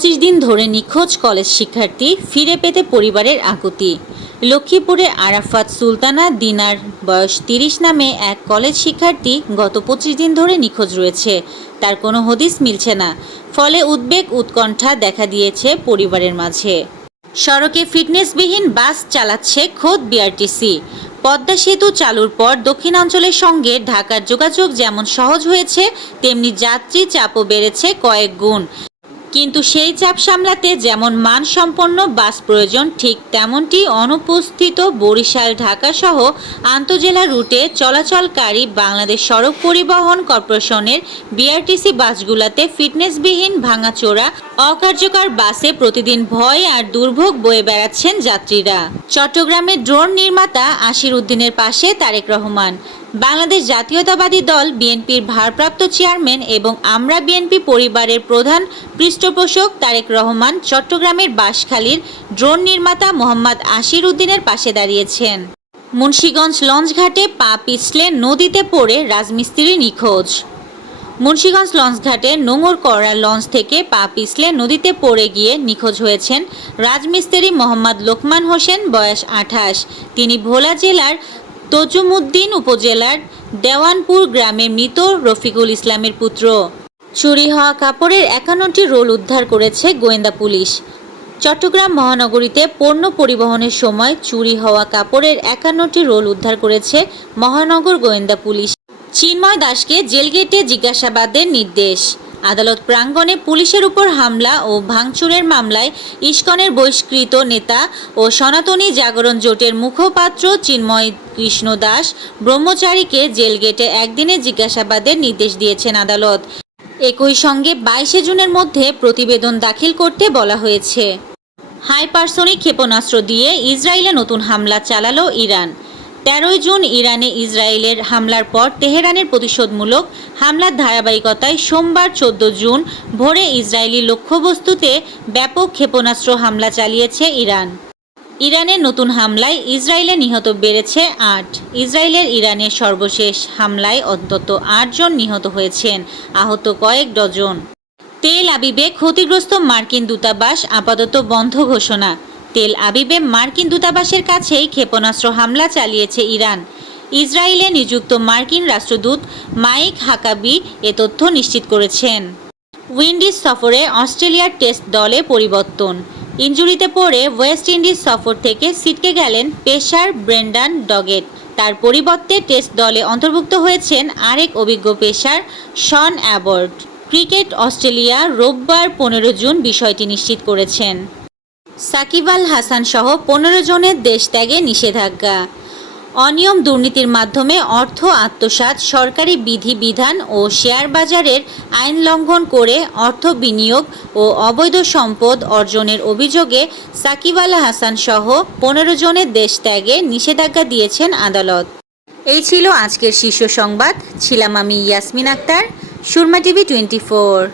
25 দিন ধরে নিখোঁজ কলেজ শিক্ষার্থী ফিরে পেতে পরিবারের আকুতি। লক্ষ্মীপুরে আরাফাত সুলতানা দিনার বয়স 30 নামে এক কলেজ শিক্ষার্থী গত 25 দিন ধরে নিখোঁজ রয়েছে। তার কোনো হদিস মিলছে না, ফলে উদ্বেগ উৎকণ্ঠা দেখা দিয়েছে পরিবারের মাঝে। সড়কে ফিটনেসবিহীন বাস চালাচ্ছে খোদ বিআরটিসি। পদ্মা সেতু চালুর পর দক্ষিণাঞ্চলের সঙ্গে ঢাকার যোগাযোগ যেমন সহজ হয়েছে, তেমনি যাত্রী চাপও বেড়েছে কয়েক গুণ। কিন্তু সেই চাপ সামলাতে যেমন মানসম্পন্ন বাস প্রয়োজন, ঠিক তেমনটি অনুপস্থিত বরিশাল ঢাকা সহ আন্তজেলা রুটে চলাচলকারী বাংলাদেশ সড়ক পরিবহন কর্পোরেশনের বিআরটিসি বাসগুলোতে ফিটনেসবিহীন ভাঙাচোরা অকার্যকর বাসে প্রতিদিন ভয় আর দুর্ভোগ বয়ে বেড়াচ্ছেন যাত্রীরা। চট্টগ্রামের ড্রোন নির্মাতা আশির উদ্দিনের পাশে তারেক রহমান। বাংলাদেশ জাতীয়তাবাদী দল বিএনপির ভারপ্রাপ্ত চেয়ারম্যান এবং আমরা বিএনপি পরিবারের প্রধান পৃষ্ঠপোষক তারেক রহমান চট্টগ্রামের বাঁশখালীর ড্রোন নির্মাতা মোহাম্মদ আশির উদ্দিনের পাশে দাঁড়িয়েছেন। মুন্সিগঞ্জ লঞ্চঘাটে পা পিছলে নদীতে পড়ে রাজমিস্ত্রি নিখোঁজ। মুন্সিগঞ্জ লঞ্চঘাটে নোঙর করা লঞ্চ থেকে পা পিছলে নদীতে পড়ে গিয়ে নিখোঁজ হয়েছেন রাজমিস্ত্রি মোহাম্মদ লোকমান হোসেন, বয়স 28। তিনি ভোলা জেলার তজুমউদ্দিন উপজেলার দেওয়ানপুর গ্রামের মৃত রফিকুল ইসলামের পুত্র। চুরি হওয়া কাপড়ের 51টি রোল উদ্ধার করেছে গোয়েন্দা পুলিশ। চট্টগ্রাম মহানগরীতে পণ্য পরিবহনের সময় চুরি হওয়া কাপড়ের 51টি রোল উদ্ধার করেছে মহানগর গোয়েন্দা পুলিশ। চিন্ময় দাসকে জেলগেটে জিজ্ঞাসাবাদের নির্দেশ। আদালত প্রাঙ্গণে পুলিশের উপর হামলা ও ভাঙচুরের মামলায় ইস্কনের বহিষ্কৃত নেতা ও সনাতনী জাগরণ জোটের মুখপাত্র চিন্ময় কৃষ্ণ দাস ব্রহ্মচারীকে জেলগেটে একদিনের জিজ্ঞাসাবাদের নির্দেশ দিয়েছেন আদালত। একই সঙ্গে 22 জুনের মধ্যে প্রতিবেদন দাখিল করতে বলা হয়েছে। হাইপারসোনিক ক্ষেপণাস্ত্র দিয়ে ইসরায়েলে নতুন হামলা চালালো ইরান। 13 জুন ইরানে ইসরায়েলের হামলার পর তেহরানের প্রতিশোধমূলক হামলার ধারাবাহিকতায় সোমবার 14 জুন ভোরে ইসরায়েলি লক্ষ্যবস্তুতে ব্যাপক ক্ষেপণাস্ত্র হামলা চালিয়েছে ইরান। ইরানের নতুন হামলায় ইসরায়েলে নিহত বেড়েছে 8। ইসরায়েলের ইরানের সর্বশেষ হামলায় অন্তত 8 জন নিহত হয়েছেন, আহত কয়েক ডজন। তেল আবিবে ক্ষতিগ্রস্ত মার্কিন দূতাবাস আপাতত বন্ধ ঘোষণা। তেল আবিবে মার্কিন দূতাবাসের কাছেই ক্ষেপণাস্ত্র হামলা চালিয়েছে ইরান। ইসরায়েলে নিযুক্ত মার্কিন রাষ্ট্রদূত মাইক হাকাবি এ তথ্য নিশ্চিত করেছেন। উইন্ডিজ সফরে অস্ট্রেলিয়ার টেস্ট দলে পরিবর্তন। ইনজুরিতে পড়ে ওয়েস্ট ইন্ডিজ সফর থেকে ছিটকে গেলেন পেসার ব্রেন্ডান ডগেট। তার পরিবর্তে টেস্ট দলে অন্তর্ভুক্ত হয়েছেন আরেক অভিজ্ঞ pacer Sean Abbott. Cricket Australia রোববার 15 জুন বিষয়টি নিশ্চিত করেছেন। সাকিব আল হাসান সহ 15 জনের দেশ ত্যাগে নিষেধাজ্ঞা। অনিয়ম দুর্নীতির মাধ্যমে অর্থ আত্মসাৎ, সরকারি বিধিবিধান ও শেয়ার বাজারের আইন লঙ্ঘন করে অর্থ বিনিয়োগ ও অবৈধ সম্পদ অর্জনের অভিযোগে সাকিব আল হাসান সহ 15 জনের দেশ ত্যাগে নিষেধাজ্ঞা দিয়েছেন আদালত। এই ছিল আজকের শীর্ষ সংবাদ। ছিলাম আমি ইয়াসমিন আক্তার, সুরমা টিভি 24।